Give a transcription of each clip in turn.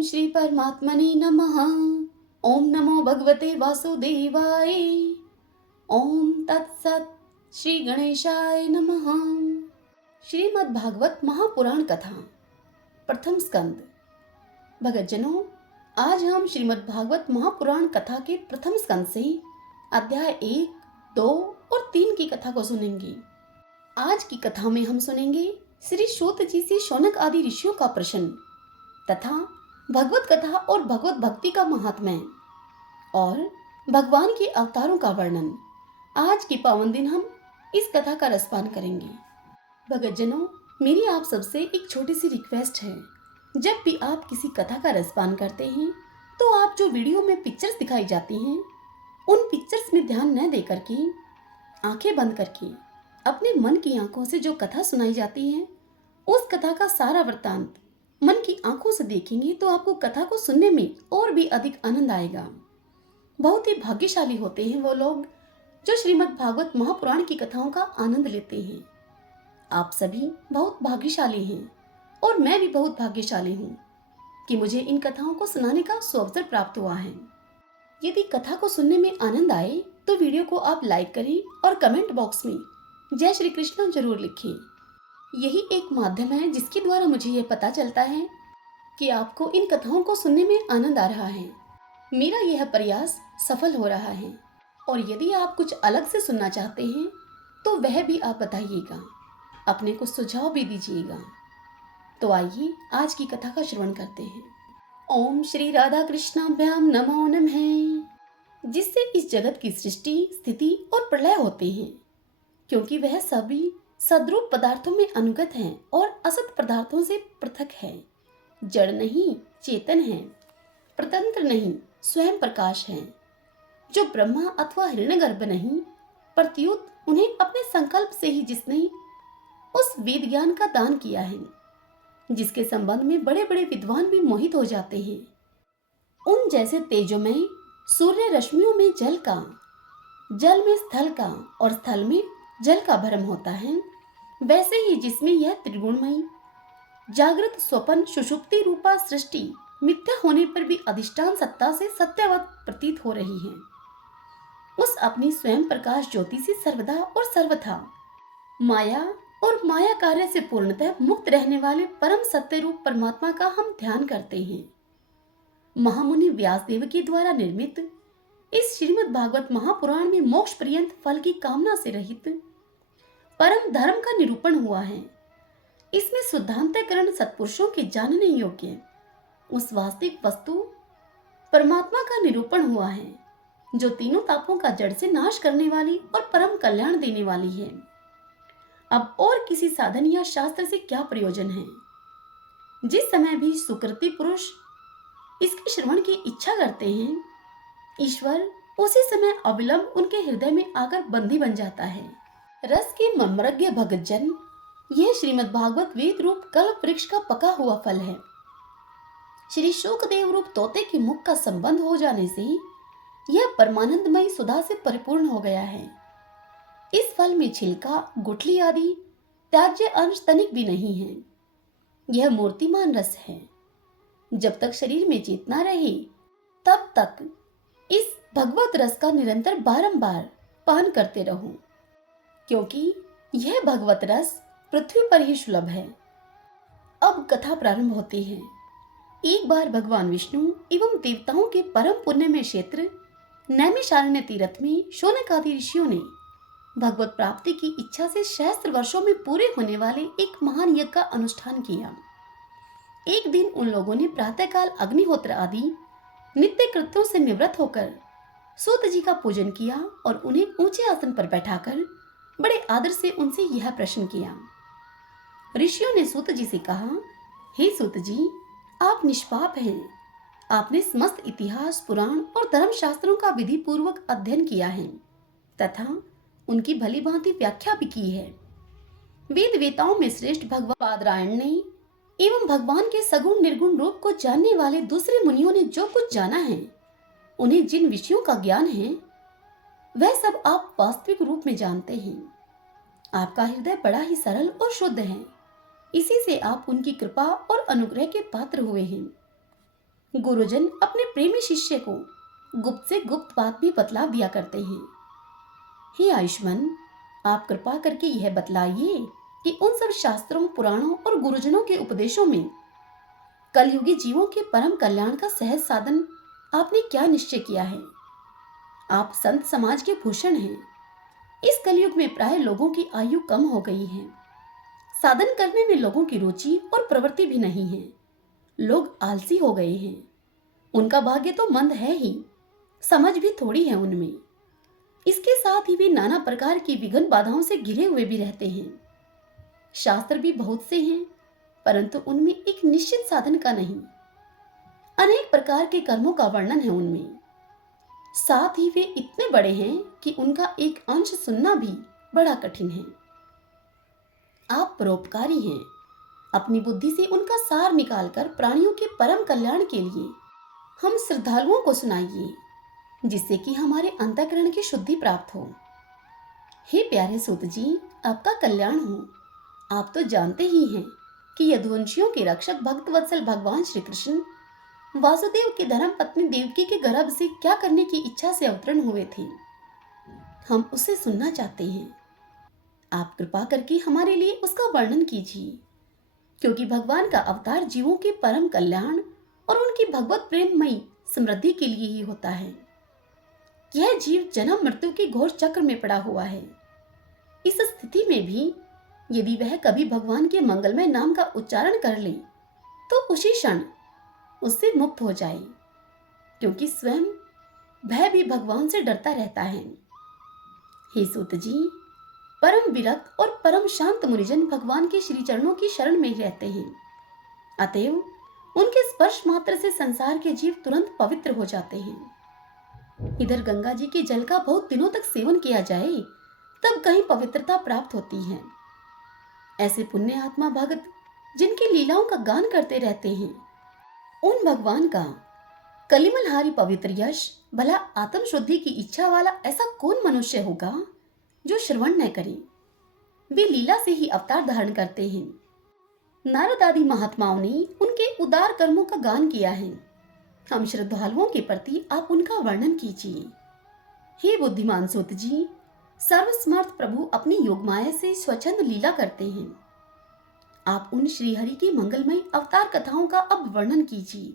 ओम श्री परमात्मने नमः। ओम नमो भगवते वासुदेवाय। ओम तत्सत। श्री गणेशाय नमः। श्रीमद् भागवत महापुराण कथा प्रथम स्कंद। भगतजनों, आज हम श्रीमद् भागवत महापुराण कथा के प्रथम स्कंद से अध्याय 1, 2 और 3 की कथा को सुनेंगे। आज की कथा में हम सुनेंगे श्री सूत जी से शौनक आदि ऋषियों का प्रश्न तथा भगवत कथा और भगवत भक्ति का महात्म्य और भगवान के अवतारों का वर्णन। आज के पावन दिन हम इस कथा का रसपान करेंगे। भगतजनों, मेरी आप सबसे एक छोटी सी रिक्वेस्ट है, जब भी आप किसी कथा का रसपान करते हैं तो आप जो वीडियो में पिक्चर्स दिखाई जाती हैं उन पिक्चर्स में ध्यान न दे करके आंखें बंद करके अपने मन की आंखों से जो कथा सुनाई जाती है उस कथा का सारा वृत्तांत मन की आंखों से देखेंगे तो आपको कथा को सुनने में और भी अधिक आनंद आएगा। बहुत ही भाग्यशाली होते हैं वो लोग जो श्रीमद् भागवत महापुराण की कथाओं का आनंद लेते हैं। आप सभी बहुत भाग्यशाली हैं और मैं भी बहुत भाग्यशाली हूँ कि मुझे इन कथाओं को सुनाने का सुअवसर प्राप्त हुआ है। यदि कथा को सुनने में आनंद आए तो वीडियो को आप लाइक करें और कमेंट बॉक्स में जय श्री कृष्ण जरूर लिखें। यही एक माध्यम है जिसके द्वारा मुझे यह पता चलता है कि आपको इन कथाओं को सुनने में आनंद आ रहा है। मेरा यह प्रयास सफल हो रहा है और यदि आप कुछ अलग से सुनना चाहते हैं तो वह भी आप बताइएगा, अपने को सुझाव भी दीजिएगा। तो आइए आज की कथा का श्रवण करते हैं। ओम श्री राधा कृष्णाभ्याम नमो नमः। जिससे इस जगत की सृष्टि, स्थिति और प्रलय होते हैं, क्योंकि वह सभी सद्रूप पदार्थों में अनुगत हैं और असत पदार्थों से पृथक है। जड़ नहीं, चेतन है, प्रतंत्र नहीं, स्वयं प्रकाश है। जो ब्रह्मा अथवा हिरण्यगर्भ नहीं, प्रत्युत उन्हें अपने संकल्प से ही जिसने उस वेद ज्ञान का दान किया है, जिसके संबंध में बड़े बड़े विद्वान भी मोहित हो जाते हैं। उन जैसे तेजोमय सूर्य रश्मियों में जल का, जल में स्थल का और स्थल में जल का भ्रम होता है, वैसे ही जिसमें यह त्रिगुणमयी जागृत स्वपन सुषुप्ति रूपा सृष्टि मिथ्या होने पर भी अधिष्ठान सत्ता से सत्यवत प्रतीत हो रही है, उस अपनी स्वयं प्रकाश ज्योति से सर्वदा और सर्वथा माया और माया कार्य से पूर्णतः मुक्त रहने वाले परम सत्य रूप परमात्मा का हम ध्यान करते हैं। महामुनि व्यासदेव के द्वारा निर्मित इस श्रीमद् भागवत महापुराण में मोक्ष पर्यंत फल की कामना से रहित परम धर्म का निरूपण हुआ है। इसमें शुद्धांतकरण सत्पुरुषों के जानने योग्य उस वास्तविक वस्तु परमात्मा का निरूपण हुआ है, जो तीनों तापों का जड़ से नाश करने वाली और परम कल्याण देने वाली है। अब और किसी साधन या शास्त्र से क्या प्रयोजन है। जिस समय भी सुकृति पुरुष इसके श्रवण की इच्छा करते हैं, ईश्वर उसी समय अविलंब उनके हृदय में आकर बंदी बन जाता है। रस के मर्मज्ञ भगतजन, यह श्रीमद् भागवत वेद रूप कल्प वृक्ष का पका हुआ फल है। श्री शुकदेव रूप तोते के मुख का संबंध हो जाने से यह परमानंदमयी सुधा से परिपूर्ण हो गया है। इस फल में छिलका, गुठली आदि त्याज्य अंश तनिक भी नहीं है। यह मूर्तिमान रस है। जब तक शरीर में चेतना रहे तब तक इस भगवत रस का निरंतर बारंबार पान करते रहो, क्योंकि यह भगवत रस पृथ्वी पर ही सुलभ है। अब कथा प्रारंभ होती है। एक बार भगवान विष्णु एवं देवताओं के परम पुण्यमय क्षेत्र नैमिषारण्य तीर्थ में शौनक आदि ऋषियों ने भगवत प्राप्ति की इच्छा से सहस्त्र वर्षों में पूरे होने वाले एक महान यज्ञ का अनुष्ठान किया। एक दिन उन लोगों ने प्रातःकाल अग्निहोत्र आदि नित्य कृत्यों से निवृत्त होकर सूत जी का पूजन किया और उन्हें ऊंचे आसन पर बैठाकर बड़े आदर से उनसे यह प्रश्न किया। ऋषियों ने सूत जी से कहा, हे सूत जी, आप निष्पाप हैं। आपने समस्त इतिहास, पुराण और धर्म शास्त्रों का विधि पूर्वक अध्ययन किया है तथा उनकी भली भांति व्याख्या भी की है। वेद वेताओं में श्रेष्ठ भगवान बादरायण ने एवं भगवान के सगुण निर्गुण रूप को जानने वाले दूसरे मुनियों ने जो कुछ जाना है, उन्हें जिन विषयों का ज्ञान है, वह सब आप वास्तविक रूप में जानते हैं। आपका हृदय बड़ा ही सरल और शुद्ध है, इसी से आप उनकी कृपा और अनुग्रह के पात्र हुए हैं। गुरुजन अपने प्रेमी शिष्य को गुप्त से गुप्त बात भी बतला दिया करते हैं। हे आयुष्मान, आप कृपा करके यह बतलाइए कि उन सब शास्त्रों, पुराणों और गुरुजनों के उपदेशों में कलयुगी जीवों के परम कल्याण का सहज साधन आपने क्या निश्चय किया है। आप संत समाज के भूषण हैं। इस कलयुग में प्राय लोगों की आयु कम हो गई है। साधन करने में लोगों की रुचि और प्रवृत्ति भी नहीं है। लोग आलसी हो गए हैं। उनका भाग्य तो मंद है ही, समझ भी थोड़ी है उनमें। इसके साथ ही वे नाना प्रकार की विघ्न बाधाओं से घिरे हुए भी रहते हैं। शास्त्र भी बहुत से हैं, परंतु उनमें एक निश्चित साधन का नहीं। अनेक प्रकार के कर्मों का वर्णन है उनमें। साथ ही वे इतने बड़े हैं कि उनका एक अंश सुनना भी बड़ा कठिन है। आप परोपकारी हैं। अपनी बुद्धि से उनका सार निकालकर प्राणियों के परम कल्याण के लिए हम श्रद्धालुओं को सुनाइए, जिससे कि हमारे अंतःकरण की शुद्धि प्राप्त हो। हे प्यारे सूत जी, आपका कल्याण हो। आप तो जानते ही हैं कि यदुवंशियों के रक्षक भक्त वत्सल भगवान श्री कृष्ण वासुदेव की धर्म पत्नी देवकी के गर्भ से क्या करने की इच्छा से अवतरण हुए थे। हम उसे सुनना चाहते हैं। आप कृपा करके हमारे लिए उसका वर्णन कीजिए, क्योंकि भगवान का अवतार जीवों के परम कल्याण और उनकी भगवत प्रेममयी समृद्धि के लिए ही होता है। यह जीव जन्म मृत्यु के घोर चक्र में पड़ा हुआ है। इस स्थिति में भी यदि वह कभी भगवान के मंगलमय नाम का उच्चारण कर ले तो उसी क्षण उससे मुक्त हो जाए, क्योंकि स्वयं वह भी भगवान से डरता रहता है। हे सूत जी, परम विरक्त और परम शांत मुनिजन भगवान के श्री चरणों की शरण में ही रहते हैं। अतएव उनके स्पर्श मात्र से संसार के जीव तुरंत पवित्र हो जाते हैं। इधर गंगा जी के जल का बहुत दिनों तक सेवन किया जाए तब कहीं पवित्रता प्राप्त होती है। ऐसे पुण्य आत्मा भगत जिनकी लीलाओं का गान करते रहते हैं, उन भगवान का कलिमलहारी पवित्र यश, भला आत्म शुद्धि की इच्छा वाला ऐसा कौन मनुष्य होगा जो श्रवण न करे। वे लीला से ही अवतार धारण करते हैं। नारद आदि महात्माओं ने उनके उदार कर्मों का गान किया है। हम श्रद्धालुओं के प्रति आप उनका वर्णन कीजिए। हे बुद्धिमान सूत जी, सर्वसमर्थ प्रभु अपनी योग माया से स्वच्छंद लीला करते हैं। आप उन श्रीहरि की मंगलमय अवतार कथाओं का अब वर्णन कीजिए।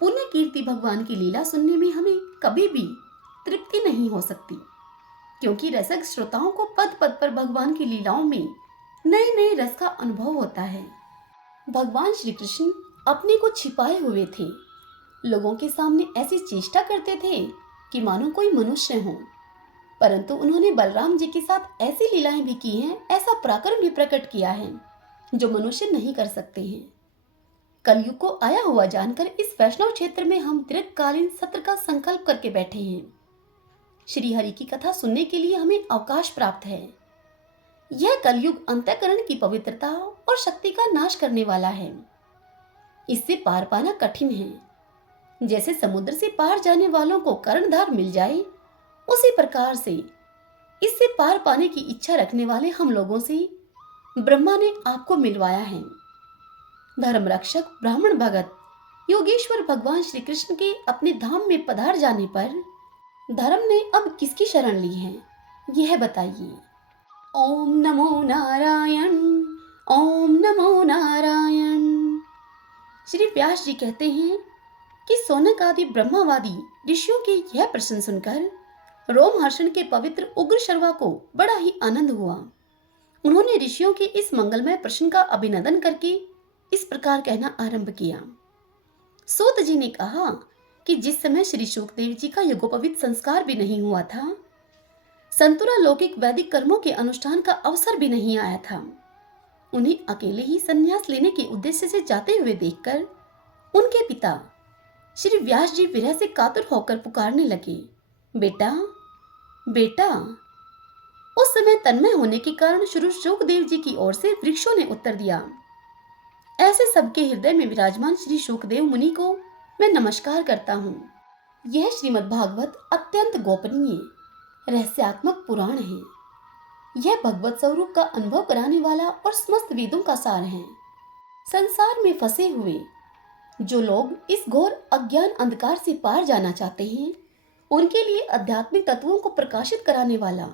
पुण्य कीर्ति भगवान की लीला सुनने में हमें कभी भी तृप्ति नहीं हो सकती, क्योंकि रसक श्रोताओं को पद पद पर भगवान की लीलाओं में नए नए रस का अनुभव होता है। भगवान श्री कृष्ण अपने को छिपाए हुए थे। लोगों के सामने ऐसी चेष्टा करते थे कि मानो कोई मनुष्य हो, परंतु उन्होंने बलराम जी के साथ ऐसी लीलाएं भी की हैं, ऐसा पराक्रम भी प्रकट किया है जो मनुष्य नहीं कर सकते हैं। कलयुग को आया हुआ जानकर इस वैष्णव क्षेत्र में हम दीर्घकालीन सत्र का संकल्प करके बैठे हैं। श्री हरि की कथा सुनने के लिए हमें अवकाश प्राप्त है। यह कलयुग अंतःकरण की पवित्रता और शक्ति का नाश करने वाला है। इससे पार पाना कठिन है। जैसे समुद्र से पार जाने वालों को कर्णधार मिल जाए, उसी प्रकार से इससे पार पाने की इच्छा रखने वाले हम लोगों से ब्रह्मा ने आपको मिलवाया है। धर्म रक्षक ब्राह्मण भगत योगेश्वर भगवान श्री कृष्ण के अपने धाम में पधार जाने पर धर्म ने अब किसकी शरण ली है, यह बताइए। ओम नमो नारायण, ओम नमो नारायण। श्री व्यास जी कहते हैं कि सौनक आदि ब्रह्मावादी ऋषियों के यह प्रश्न सुनकर रोमहर्षण के पवित्र उग्र शर्वा को बड़ा ही आनंद हुआ। उन्होंने ऋषियों के इस मंगलमय प्रश्न का अभिनंदन करके इस प्रकार कहना आरंभ किया। सूत जी ने कहा कि जिस समय श्री शुकदेव जी का यज्ञोपवीत संस्कार भी नहीं हुआ था, संतुरा लौकिक वैदिक कर्मों के अनुष्ठान का अवसर भी नहीं आया था, उन्हें अकेले ही संन्यास लेने के उद्देश्य से जाते हुए देखकर उनके पिता श्री व्यास जी विरह से कातर होकर पुकारने लगे, बेटा बेटा। उस समय तन्मय होने के कारण श्री शुकदेव जी की ओर से वृक्षों ने उत्तर दिया, ऐसे सबके हृदय में विराजमान श्री शुकदेव मुनि को मैं नमस्कार करता हूँ। यह श्रीमद् भागवत अत्यंत गोपनीय रहस्यात्मक पुराण है। यह भगवत स्वरूप का अनुभव कराने वाला और समस्त वेदों का सार है। संसार में फंसे हुए जो लोग इस घोर अज्ञान अंधकार से पार जाना चाहते हैं, उनके लिए आध्यात्मिक तत्वों को प्रकाशित कराने वाला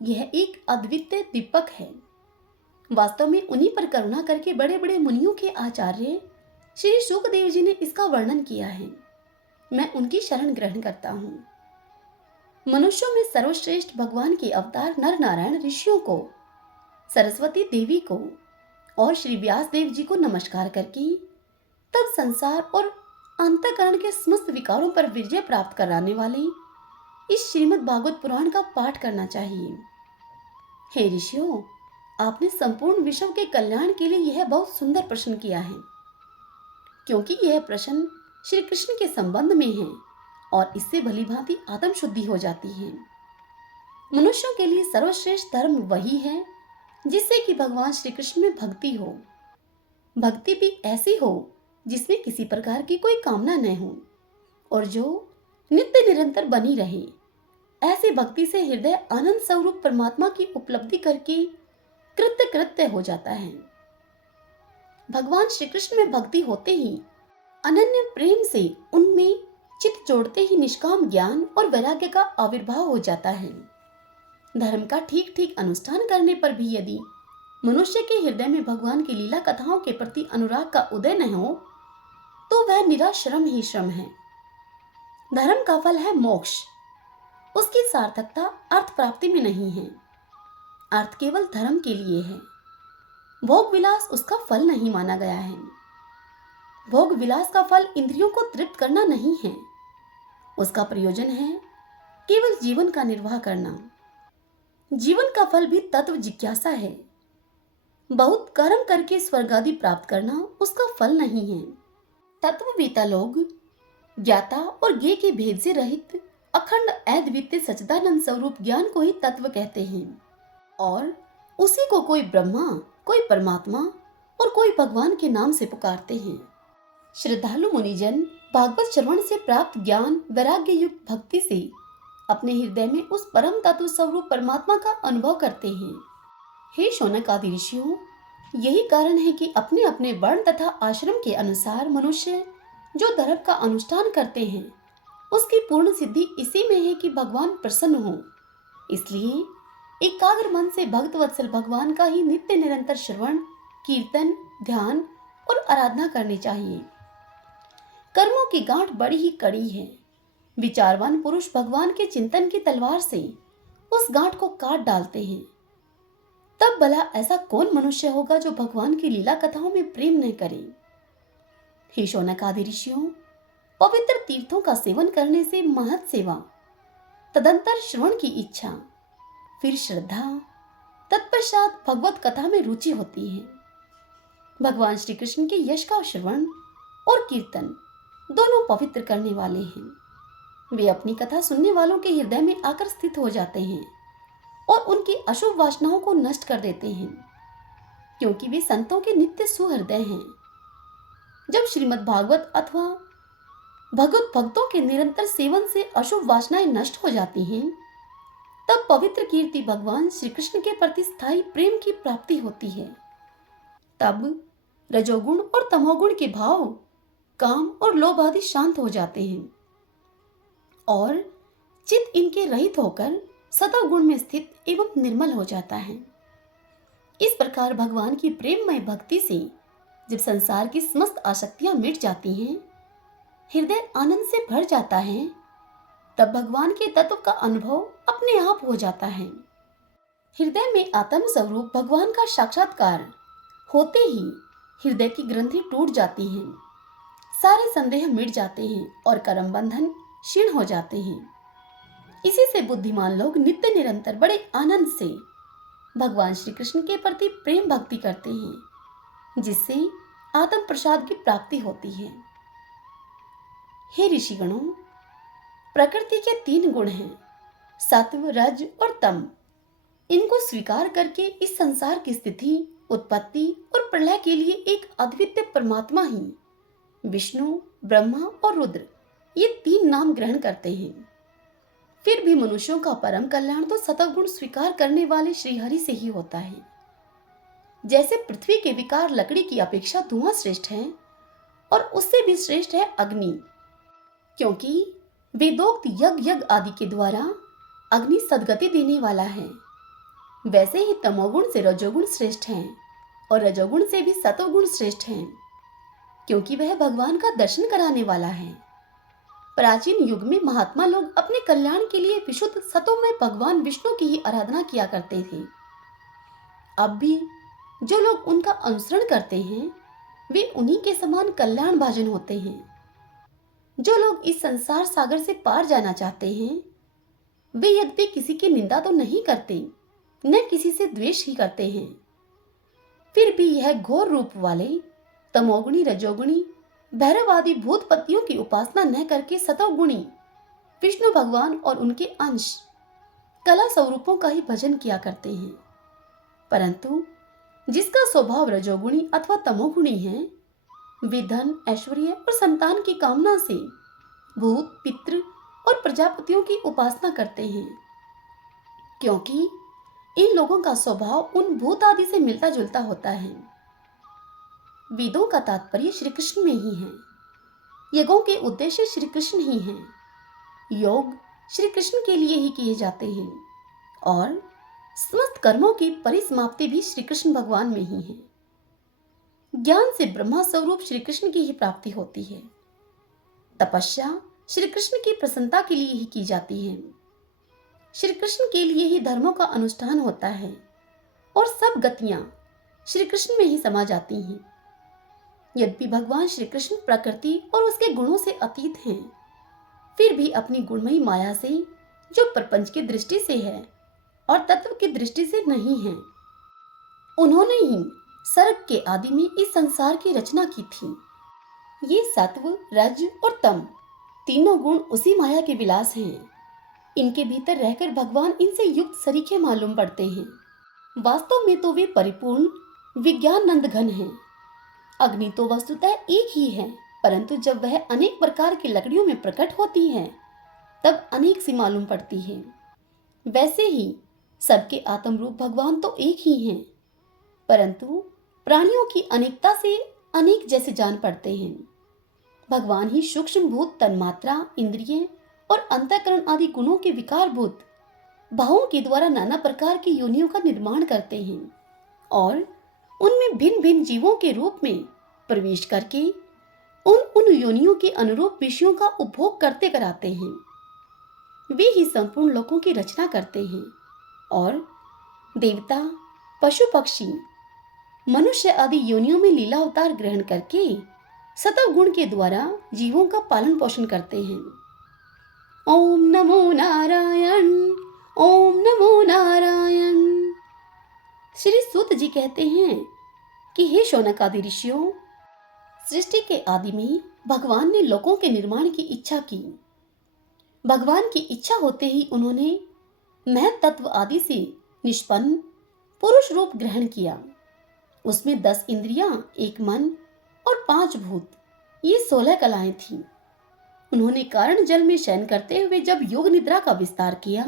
यह एक अद्वितीय दीपक है। वास्तव में उन्हीं पर करुणा करके बड़े बड़े मुनियों के आचार्य श्री शुकदेव जी ने इसका वर्णन किया है। मैं उनकी शरण ग्रहण करता हूँ। मनुष्यों में सर्वश्रेष्ठ भगवान के अवतार नर नारायण ऋषियों को, सरस्वती देवी को और श्री व्यास देव जी को नमस्कार करके तब संसार और अंतःकरण के समस्त विकारों पर विजय प्राप्त कराने वाले इस श्रीमद् भागवत पुराण का पाठ करना चाहिए। हे ऋषियों, आपने संपूर्ण विश्व के कल्याण के लिए यह बहुत सुंदर प्रश्न किया है, क्योंकि यह प्रश्न श्री कृष्ण के संबंध में है और इससे भली भांति आत्म शुद्धि हो जाती है। मनुष्यों के लिए सर्वश्रेष्ठ धर्म वही है जिससे कि भगवान श्री कृष्ण में भक्ति हो। भक्ति भी ऐसी हो जिसमें किसी प्रकार की कोई कामना न हो और जो नित्य निरंतर बनी रहे। ऐसी भक्ति से हृदय आनंद स्वरूप परमात्मा की उपलब्धि करके कृत्य कृत्य हो जाता है। भगवान श्री कृष्ण में भक्ति होते ही अनन्य प्रेम से उनमें चित्त जोड़ते ही निष्काम ज्ञान और वैराग्य का आविर्भाव हो जाता है। धर्म का ठीक ठीक अनुष्ठान करने पर भी यदि मनुष्य के हृदय में भगवान की लीला कथाओं के प्रति अनुराग का उदय न हो तो वह निरा श्रम ही श्रम है। धर्म का फल है मोक्ष। उसकी सार्थकता अर्थ प्राप्ति में नहीं है। अर्थ केवल धर्म के लिए है। भोग विलास उसका फल नहीं माना गया है। भोग विलास का फल इंद्रियों को तृप्त करना नहीं है। उसका प्रयोजन है केवल जीवन का निर्वाह करना। जीवन का फल भी तत्व जिज्ञासा है। बहुत कर्म करके स्वर्ग आदि प्राप्त करना उसका फल नहीं है। तत्ववेता लोग ज्ञाता और ज्ञेय के भेद से रहित अखंड अद्वितीय सच्चिदानंद स्वरूप ज्ञान को ही तत्व कहते हैं और उसी को कोई ब्रह्मा, कोई परमात्मा और कोई भगवान के नाम से पुकारते हैं। श्रद्धालु मुनिजन भागवत श्रवण से प्राप्त ज्ञान वैराग्य युक्त भक्ति से अपने हृदय में उस परम तत्व स्वरूप परमात्मा का अनुभव करते हैं। हे शौनक आदि ऋषियों, यही कारण है कि अपने अपने वर्ण तथा आश्रम के अनुसार मनुष्य जो धर्म का अनुष्ठान करते हैं उसकी पूर्ण सिद्धि इसी में है कि भगवान प्रसन्न हो। इसलिए एकाग्र मन से भक्त वत्सल भगवान का ही नित्य निरंतर श्रवण, कीर्तन, ध्यान और आराधना करनी चाहिए। कर्मों की गांठ बड़ी ही कड़ी है। विचारवान पुरुष भगवान के चिंतन की तलवार से उस गांठ को काट डालते हैं। तब भला ऐसा कौन मनुष्य होगा जो भगवान की लीला कथाओं में प्रेम न करे। हे शौनक आदि ऋषियों, पवित्र तीर्थों का सेवन करने से महत सेवा, तदंतर श्रवण की इच्छा, फिर श्रद्धा, तत्पश्चात भगवत कथा में रुचि होती है। भगवान श्री कृष्ण के यश का श्रवण और कीर्तन दोनों पवित्र करने वाले हैं। वे अपनी कथा सुनने वालों के हृदय में आकर स्थित हो जाते हैं और उनकी अशुभ वासनाओं को नष्ट कर देते हैं, क्योंकि वे संतों के नित्य सुहृदय हैं। जब श्रीमद् भागवत अथवा भगवत भक्तों के निरंतर सेवन से अशुभ वासनाएं नष्ट हो जाती हैं, तब पवित्र कीर्ति भगवान श्री कृष्ण के प्रति स्थायी प्रेम की प्राप्ति होती है। तब रजोगुण और तमोगुण के भाव, काम और लोभ आदि शांत हो जाते हैं और चित्त इनके रहित होकर सतव गुण में स्थित एवं निर्मल हो जाता है। इस प्रकार भगवान की प्रेममय भक्ति से जब संसार की समस्त आसक्तियां मिट जाती हैं, हृदय आनंद से भर जाता है, तब भगवान के तत्व का अनुभव अपने आप हो जाता है। हृदय में आत्म स्वरूप भगवान का साक्षात्कार होते ही हृदय की ग्रंथि टूट जाती है, सारे संदेह मिट जाते हैं और कर्म बंधन क्षीण हो जाते हैं। इसी से बुद्धिमान लोग नित्य निरंतर बड़े आनंद से भगवान श्री कृष्ण के प्रति प्रेम भक्ति करते हैं, जिससे आत्म प्रसाद की प्राप्ति होती है। हे ऋषिगणों, प्रकृति के 3 गुण हैं, सत्व, रज और तम। इनको स्वीकार करके इस संसार की स्थिति, उत्पत्ति और प्रलय के लिए एक अद्वितीय परमात्मा ही विष्णु, ब्रह्मा और रुद्र, ये 3 नाम ग्रहण करते हैं। फिर भी मनुष्यों का परम कल्याण तो सतव गुण स्वीकार करने वाले श्रीहरि से ही होता है। जैसे पृथ्वी के विकार लकड़ी की अपेक्षा धुआं श्रेष्ठ है, और उससे भी श्रेष्ठ है अग्नि, क्योंकि वेदोक्त यज्ञ आदि के द्वारा अग्नि सद्गति देने वाला है। वैसे ही तमोगुण से रजोगुण श्रेष्ठ है और रजोगुण से भी सतोगुण श्रेष्ठ है, क्योंकि वह भगवान का दर्शन कराने वाला है। प्राचीन युग में महात्मा लोग अपने कल्याण के लिए विशुद्ध सतोमय भगवान विष्णु की ही आराधना किया करते थे। अब भी जो लोग उनका अनुसरण करते हैं वे उन्हीं के समान कल्याण भाजन होते हैं। जो लोग इस संसार सागर से पार जाना चाहते हैं वे यद्यपि किसी की निंदा तो नहीं करते, न किसी से द्वेष ही करते हैं, फिर भी यह घोर रूप वाले तमोगुणी रजोगुणी भैरव आदि भूत पतियों की उपासना न करके सतोगुणी विष्णु भगवान और उनके अंश कला स्वरूपों का ही भजन किया करते हैं। परंतु जिसका स्वभाव रजोगुणी अथवा तमोगुणी है वे धन ऐश्वर्य और संतान की कामना से भूत पितृ और प्रजापतियों की उपासना करते हैं, क्योंकि इन लोगों का स्वभाव उन भूत आदि से मिलता जुलता होता है। वेदों का तात्पर्य श्री कृष्ण में ही है, यज्ञों के उद्देश्य श्री कृष्ण ही हैं, योग श्री कृष्ण के लिए ही किए जाते हैं और समस्त कर्मों की परिसमाप्ति भी श्री कृष्ण भगवान में ही है। ज्ञान से ब्रह्मा स्वरूप श्री कृष्ण की ही प्राप्ति होती है। तपस्या श्री कृष्ण की प्रसन्नता के लिए ही की जाती है। श्री कृष्ण के लिए ही धर्मों का अनुष्ठान होता है और सब गतियां श्री कृष्ण में ही समा जाती हैं। यद्यपि भगवान श्री कृष्ण प्रकृति और उसके गुणों से अतीत हैं, फिर भी अपनी गुणमयी माया से जो प्रपंच की दृष्टि से है और तत्व की दृष्टि से नहीं है, उन्होंने ही सर्ग के आदि में इस संसार की रचना की थी। ये सत्व रज और तम तीनों गुण उसी माया के विलास हैं। इनके भीतर रहकर भगवान इनसे युक्त सरीखे मालूम पड़ते हैं। वास्तव में तो वे परिपूर्ण विज्ञानंद घन हैं। अग्नि तो वस्तुतः एक ही है, परंतु जब वह अनेक प्रकार की लकड़ियों में प्रकट होती है तब अनेक सी मालूम पड़ती है। वैसे ही सबके आत्म रूप भगवान तो एक ही हैं, परंतु प्राणियों की अनेकता से अनेक जैसे जान पड़ते हैं। भगवान ही सूक्ष्म भूत तन्मात्रा इंद्रिय और अंतःकरण आदि गुणों के विकारभूत भावों के द्वारा नाना प्रकार की योनियों का निर्माण करते हैं और उनमें भिन्न भिन्न जीवों के रूप में प्रवेश करके उन योनियों के अनुरूप विषयों का उपभोग करते कराते हैं। वे ही संपूर्ण लोकों की रचना करते हैं और देवता पशु पक्षी मनुष्य आदि योनियों में लीला अवतार ग्रहण करके सतव गुण के द्वारा जीवों का पालन पोषण करते हैं। ओम नमो नारायण, ओम नमो नारायण। श्री सूत जी कहते हैं कि हे शौनक आदि ऋषियों, सृष्टि के आदि में भगवान ने लोकों के निर्माण की इच्छा की। भगवान की इच्छा होते ही उन्होंने महत तत्व आदि से निष्पन्न पुरुष रूप ग्रहण किया। उसमें 10 इंद्रियां, 1 मन और 5 भूत, ये 16 कलाएं थीं। उन्होंने कारण जल में शयन करते हुए जब योग निद्रा का विस्तार किया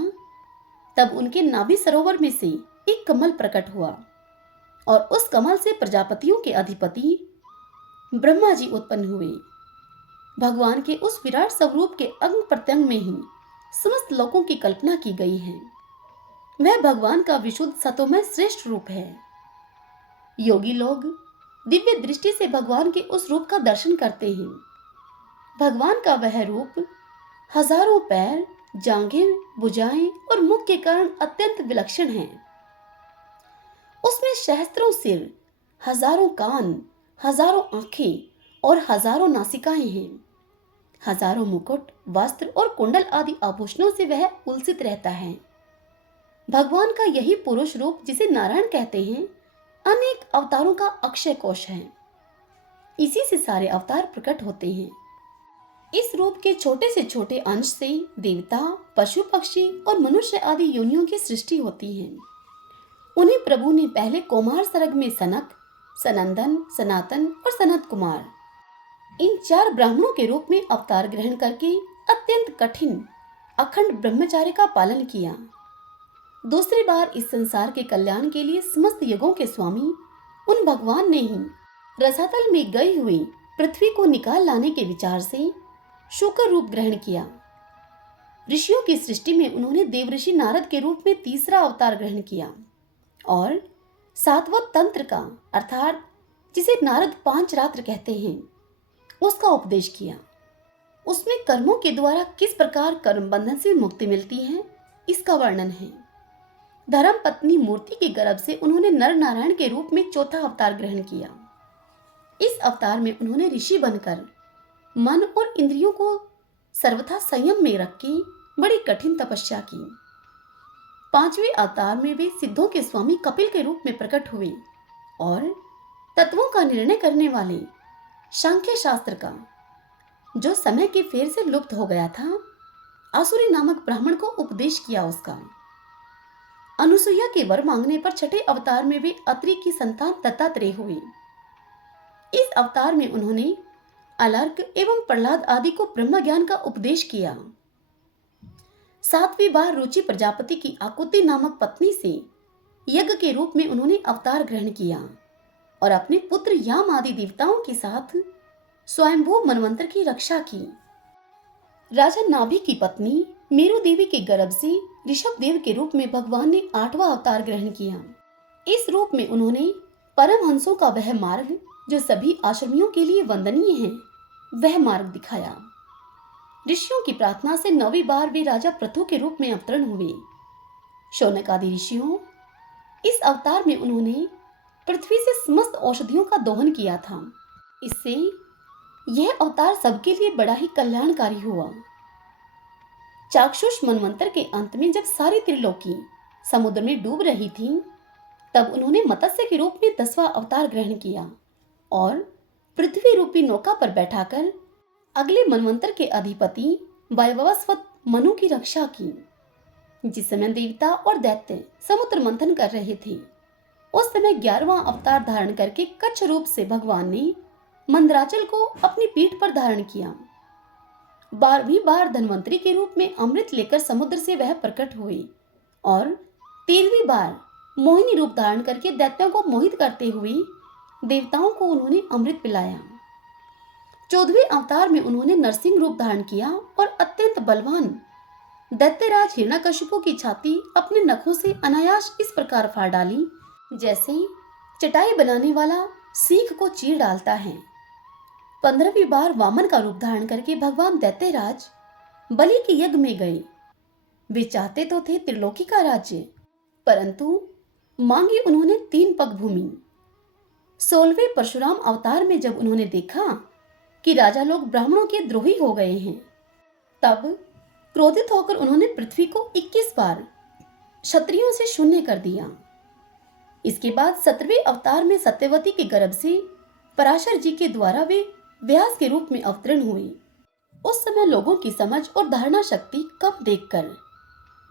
तब उनके नाभि सरोवर में से एक कमल प्रकट हुआ और उस कमल से प्रजापतियों के अधिपति ब्रह्मा जी उत्पन्न हुए। भगवान के उस विराट स्वरूप के अंग प्रत्यंग में ही समस्त लोकों की कल्पना की गई है। वह भगवान का विशुद्ध सतोमय श्रेष्ठ रूप है। योगी लोग दिव्य दृष्टि से भगवान के उस रूप का दर्शन करते हैं। भगवान का वह रूप हजारों पैर, जांघें, भुजाएं और मुख के कारण अत्यंत विलक्षण है। उसमें सहस्त्रों सिर, हजारों कान, हजारों आंखें और हजारों नासिकाएं हैं। हजारों मुकुट, वस्त्र और कुंडल आदि आभूषणों से वह उलसित रहता है। भगवान का यही पुरुष रूप, जिसे नारायण कहते हैं, अनेक अवतारों का अक्षय कोश है। इसी से सारे अवतार प्रकट होते हैं। इस रूप के छोटे से छोटे अंश से देवता, पशु पक्षी और मनुष्य आदि योनियों की सृष्टि होती है। उन्हें प्रभु ने पहले कौमार सर्ग में सनक, सनंदन, सनातन और सनत कुमार, इन 4 ब्राह्मणों के रूप में अवतार ग्रहण करके अत्यंत कठिन अखंड ब्रह्मचार्य का पालन किया। दूसरी बार इस संसार के कल्याण के लिए समस्त युगों के स्वामी उन भगवान ने ही रसातल में गई हुई पृथ्वी को निकाल लाने के विचार से शुकर रूप ग्रहण किया। ऋषियों की सृष्टि में उन्होंने देवऋषि नारद के रूप में तीसरा अवतार ग्रहण किया और सातवां तंत्र का अर्थात जिसे नारद पांच रात्र कहते हैं उसका उपदेश किया। उसमें कर्मों के द्वारा किस प्रकार कर्म बंधन से मुक्ति मिलती है इसका वर्णन है। धर्म पत्नी मूर्ति के गर्भ से उन्होंने नर नारायण के रूप में चौथा अवतार ग्रहण किया। इस अवतार में उन्होंने ऋषि बनकर मन और इंद्रियों को सर्वथा संयम में रख के बड़ी कठिन तपस्या की। पांचवें अवतार में वे सिद्धों के स्वामी कपिल के रूप में प्रकट हुए और तत्वों का निर्णय करने वाले सांख्य शास्त्र का, जो समय के फेर से लुप्त हो गया था, आसुरी नामक ब्राह्मण को उपदेश किया। उसका अनुसुईया के वर मांगने पर छठे अवतार में वे अत्रि की संतान दत्तात्रेय हुए। इस अवतार में उन्होंने अलर्क एवं प्रहलाद आदि को ब्रह्म ज्ञान का उपदेश किया। सातवीं बार रुचि प्रजापति की आकुति नामक पत्नी से यज्ञ के रूप में उन्होंने अवतार ग्रहण किया और अपने पुत्र याम आदि देवताओं के साथ स्वयंभू मनवंतर की रक्षा की। राजा नाभि की पत्नी मेरु देवी के गर्भ से ऋषभ देव के रूप में भगवान ने आठवां अवतार ग्रहण किया। इस रूप में उन्होंने परमहंसों का वह मार्ग जो सभी आश्रमियों के लिए वंदनीय है वह मार्ग दिखाया। ऋषियों की प्रार्थना से 9वीं बार वे राजा पृथु के रूप में अवतरण हुए। शौनक आदि ऋषियों, इस अवतार में उन्होंने पृथ्वी से समस्त औषधियों का दोहन किया था। इससे यह अवतार सबके लिए बड़ा ही कल्याणकारी हुआ। चाक्षुष मनवंतर के अंत में जब सारी त्रिलोकी समुद्र में डूब रही थी, तब उन्होंने मत्स्य के रूप में 10वां अवतार ग्रहण किया और पृथ्वी रूपी नौका पर बैठाकर अगले मनवंतर के अधिपति वायवस्वत मनु की रक्षा की। जिस समय देवता और दैत्य समुद्र मंथन कर रहे थे, उस समय 11वां अवतार धारण करके कच्छ रूप से भगवान ने मंदराचल को अपनी पीठ पर धारण किया। 12वीं बार धन्वंतरी के रूप में अमृत लेकर समुद्र से वह प्रकट हुए और 13वीं बार मोहिनी रूप धारण करके दैत्यों को मोहित करते हुए देवताओं को उन्होंने अमृत पिलाया। 14वें अवतार में उन्होंने नरसिंह रूप धारण किया और अत्यंत बलवान दैत्यराज हिरण्यकशिपु की छाती अपने नखों से अनायास इस प्रकार फाड़ डाली जैसे चटाई बनाने वाला सीख को चीर डालता है। 15वीं बार वामन का रूप धारण करके भगवान दैत्यराज बलि के यज्ञ में गए। वे चाहते तो थे त्रिलोकी का राज्य, परंतु मांगी उन्होंने 3 पग भूमि। 16वें परशुराम अवतार में जब उन्होंने देखा कि राजा लोग ब्राह्मणों के द्रोही हो गए हैं, तब क्रोधित होकर उन्होंने पृथ्वी को 21 बार क्षत्रियों से शून्य कर दिया। इसके बाद 17वें अवतार में सत्यवती के गर्भ से पराशर जी के द्वारा वे व्यास के रूप में अवतरण हुए। उस समय लोगों की समझ और धारणा शक्ति कम देखकर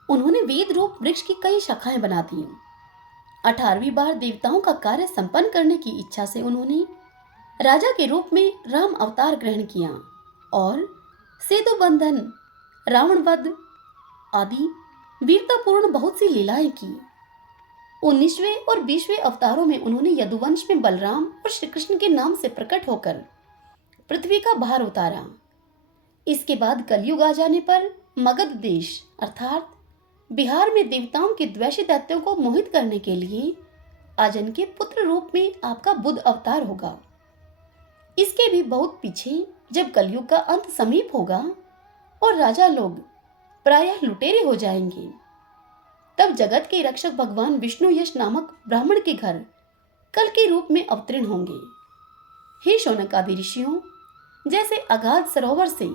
उन्होंने वेद रूप वृक्ष की कई शाखाएं बना दी। 18वीं बार देवताओं का कार्य संपन्न करने की इच्छा से उन्होंने राजा के रूप में राम अवतार ग्रहण किया और सेतु बंधन, रावण वध आदि वीरतापूर्ण बहुत सी लीलाएं की। 19वें और 20वें अवतारों में उन्होंने यदुवंश में बलराम और श्री कृष्ण के नाम से प्रकट होकर पृथ्वी का भार उतारा। इसके बाद कलयुग आ जाने पर मगध देश अर्थात बिहार में देवताओं के द्वेषी दैत्यों को मोहित करने के लिए आजन के पुत्र रूप में आपका बुद्ध अवतार होगा। इसके भी बहुत पीछे जब कलयुग का अंत समीप होगा और राजा लोग प्रायः लुटेरे हो जाएंगे, तब जगत के रक्षक भगवान विष्णु यश नामक ब्राह्मण के घर कल के रूप में अवतीर्ण होंगे। हे शौनक आदि ऋषियों, जैसे अगाध सरोवर से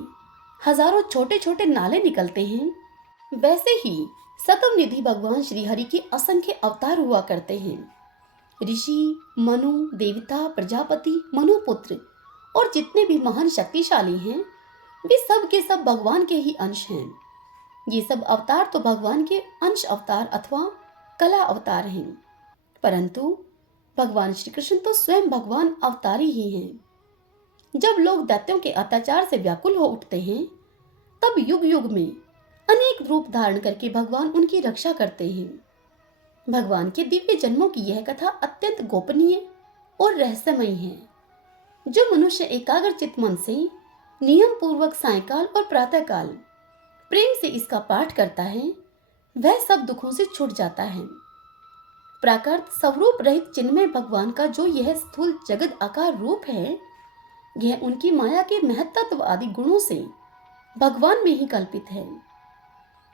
हजारों छोटे छोटे नाले निकलते हैं, वैसे ही सतव निधि भगवान श्री हरि के असंख्य अवतार हुआ करते हैं। ऋषि, मनु, देवता, प्रजापति, मनुपुत्र और जितने भी महान शक्तिशाली हैं, वे सब के सब भगवान के ही अंश हैं। ये सब अवतार तो भगवान के अंश अवतार अथवा कला अवतार हैं, परंतु भगवान श्री कृष्ण तो स्वयं भगवान अवतारी ही हैं। जब लोग दैत्यों के अत्याचार से व्याकुल हो उठते हैं, तब युग युग में अनेक रूप धारण करके भगवान उनकी रक्षा करते हैं। भगवान के दिव्य जन्मों की यह कथा अत्यंत गोपनीय और रहस्यमयी है। जो मनुष्य एकाग्रचित मन से नियम पूर्वक सायंकाल और प्रातःकाल प्रेम से इसका पाठ करता है, वह सब दुखों से छूट जाता है। प्राकृत स्वरूप रहित चिन्मय भगवान का जो यह स्थूल जगत आकार रूप है, यह उनकी माया के महत्त्व आदि गुणों से भगवान में ही कल्पित है।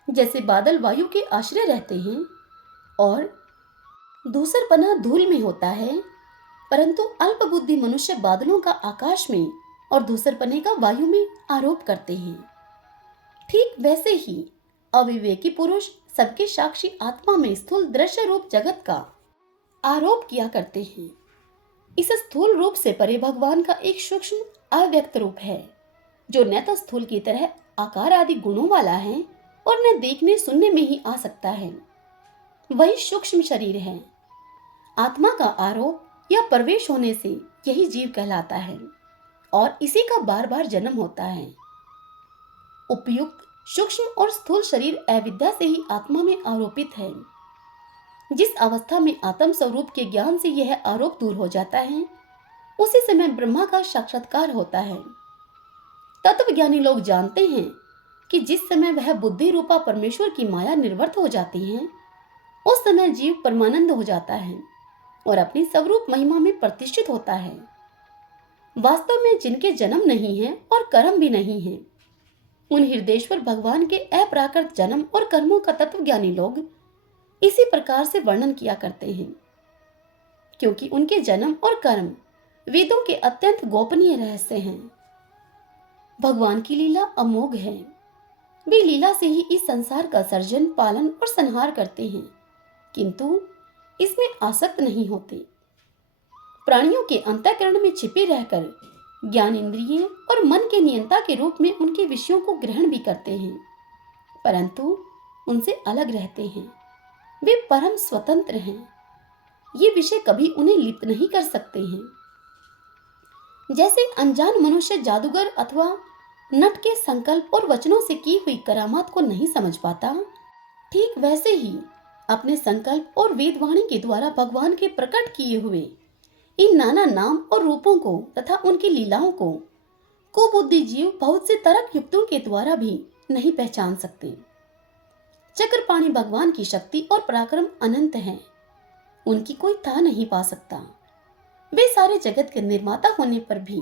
जैसे बादल वायु के आश्रय रहते हैं और धूसरपना धूल में होता है, परंतु अल्प बुद्धि मनुष्य बादलों का आकाश में और धूसरपने का वायु में आरोप करते हैं। ठीक वैसे ही अविवेकी पुरुष सबके साक्षी आत्मा में स्थूल दृश्य रूप जगत का आरोप किया करते हैं। इस स्थूल रूप से परे भगवान का एक सूक्ष्म अव्यक्त रूप है, जो न तो स्थूल की तरह आकार आदि गुणों वाला है और न देखने सुनने में ही आ सकता है। वही सूक्ष्म शरीर है। आत्मा का आरोप या प्रवेश होने से यही जीव कहलाता है और इसी का बार बार जन्म होता है। उपयुक्त सूक्ष्म और स्थूल शरीर अविद्या से ही आत्मा में आरोपित है। जिस अवस्था में आत्म स्वरूप के ज्ञान से यह आरोप दूर हो जाता है, उसी समय ब्रह्मा का साक्षात्कार होता है। तत्वज्ञानी लोग जानते हैं कि जिस समय वह बुद्धि रूपा परमेश्वर की माया निर्वर्त हो जाती है, उस समय जीव परमानंद हो जाता है और अपनी स्वरूप महिमा में प्रतिष्ठित होता है। वास्तव में जिनके जन्म नहीं है और कर्म भी नहीं है, उन हृदयेश्वर भगवान के अप्राकृत जन्म और कर्मों का तत्वज्ञानी लोग इसी प्रकार से वर्णन किया करते हैं, क्योंकि उनके जन्म और कर्म वेदों के अत्यंत गोपनीय रहस्य हैं। भगवान की लीला अमोघ है। वे लीला से ही इस संसार का सर्जन, पालन और संहार करते हैं, किंतु इसमें आसक्त नहीं होते। प्राणियों के अंतःकरण में छिपे रहकर ज्ञान इंद्रिय और मन के नियंता के रूप में उनके विषयों को ग्रहण भी करते हैं, परंतु उनसे अलग रहते हैं। वे परम स्वतंत्र हैं। ये विषय कभी उन्हें लिप्त नहीं कर सकते हैं। जैसे अनजान मनुष्य जादूगर अथवा नट के संकल्प और वचनों से की हुई करामात को नहीं समझ पाता, ठीक वैसे ही अपने संकल्प और वेदवाणी के द्वारा भगवान के प्रकट किए हुए इन नाना नाम और रूपों को तथा उनकी लीलाओं को कुबुद्धि जीव बहुत से तर्क युक्तों के द्वारा भी नहीं पहचान सकते। चक्रपाणी भगवान की शक्ति और पराक्रम अनंत है, उनकी कोई था नहीं पा सकता। वे सारे जगत के निर्माता होने पर भी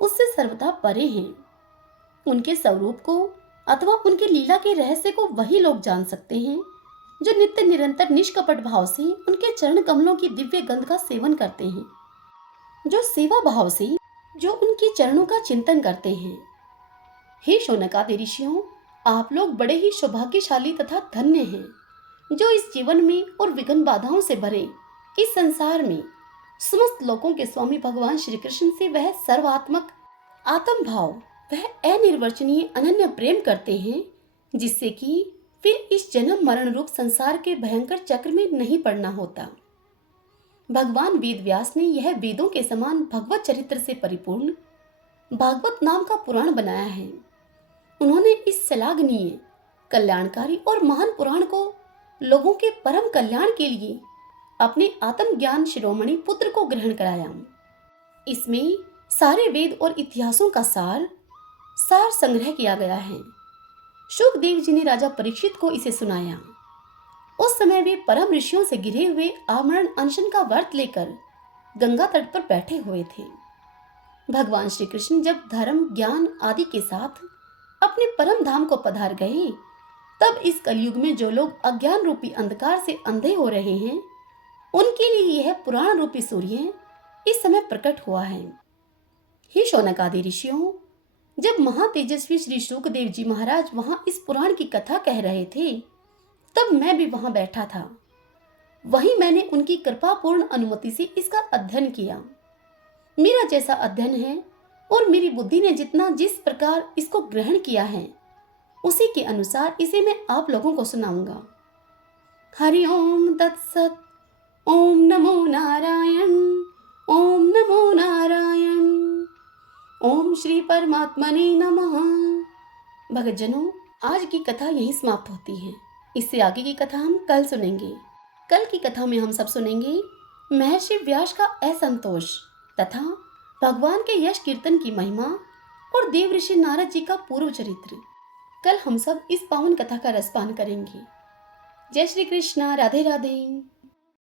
उससे सर्वथा परे हैं। उनके स्वरूप को अथवा उनके लीला के रहस्य को वही लोग जान सकते हैं जो नित्य निरंतर निष्कपट भाव से उनके चरण कमलों की दिव्य गंध का सेवन करते हैं, जो सेवा भाव से जो उनके चरणों का चिंतन करते हैं। हे शौनकादि ऋषियों, आप लोग बड़े ही सौभाग्यशाली तथा धन्य हैं, जो इस जीवन में और विघ्न बाधाओं से भरे इस संसार में समस्त लोकों के स्वामी भगवान श्री कृष्ण से वह सर्वात्मक आत्म भाव, वह अनिर्वचनीय अनन्य प्रेम करते हैं, जिससे कि फिर इस जन्म मरण रूप संसार के भयंकर चक्र में नहीं पड़ना होता। भगवान वेद व्यास ने यह वेदों के समान भगवत चरित्र से परिपूर्ण भागवत नाम का पुराण बनाया है। उन्होंने इस श्लाघनीय, कल्याणकारी और महान पुराण को लोगों के परम कल्याण के लिए अपने आत्मज्ञान शिरोमणि पुत्र को ग्रहण कराया। इसमें सारे वेद और इतिहासों का सार संग्रह किया गया है। शुकदेव जी ने राजा परीक्षित को इसे सुनाया। उस समय वे परम ऋषियों से घिरे हुए आमरण अनशन का व्रत लेकर गंगा तट पर बैठे हुए थे। भगवान श्री कृष्ण जब धर्म, ज्ञान आदि के साथ अपने परम धाम को पधार गए, तब इस कलयुग में जो लोग अज्ञान रूपी अंधकार से अंधे हो रहे हैं, उनके लिए यह पुराण रूपी सूर्य इस समय प्रकट हुआ है। हे शौनकादि ऋषियों, जब महातेजस्वी श्री शुकदेव जी महाराज वहां इस पुराण की कथा कह रहे थे, तब मैं भी वहां बैठा था। वहीं मैंने उनकी कृपापूर्ण अनुमति से इसका अध्ययन किया। मेरा जैसा अध्ययन है और मेरी बुद्धि ने जितना जिस प्रकार इसको ग्रहण किया है, उसी के अनुसार इसे मैं आप लोगों को सुनाऊंगा। हरि ओम तत्सत। ओम नमो नारायण। ओम नमो नारायण। ओम श्री परमात्मने नमः। भक्तजनों, आज की कथा यहीं समाप्त होती है। इससे आगे की कथा हम कल सुनेंगे। कल की कथा में हम सब सुनेंगे महर्षि व्यास का असंतोष तथा भगवान के यश कीर्तन की महिमा और देव ऋषि नारद जी का पूर्व चरित्र। कल हम सब इस पावन कथा का रसपान करेंगे। जय श्री कृष्णा, राधे राधे।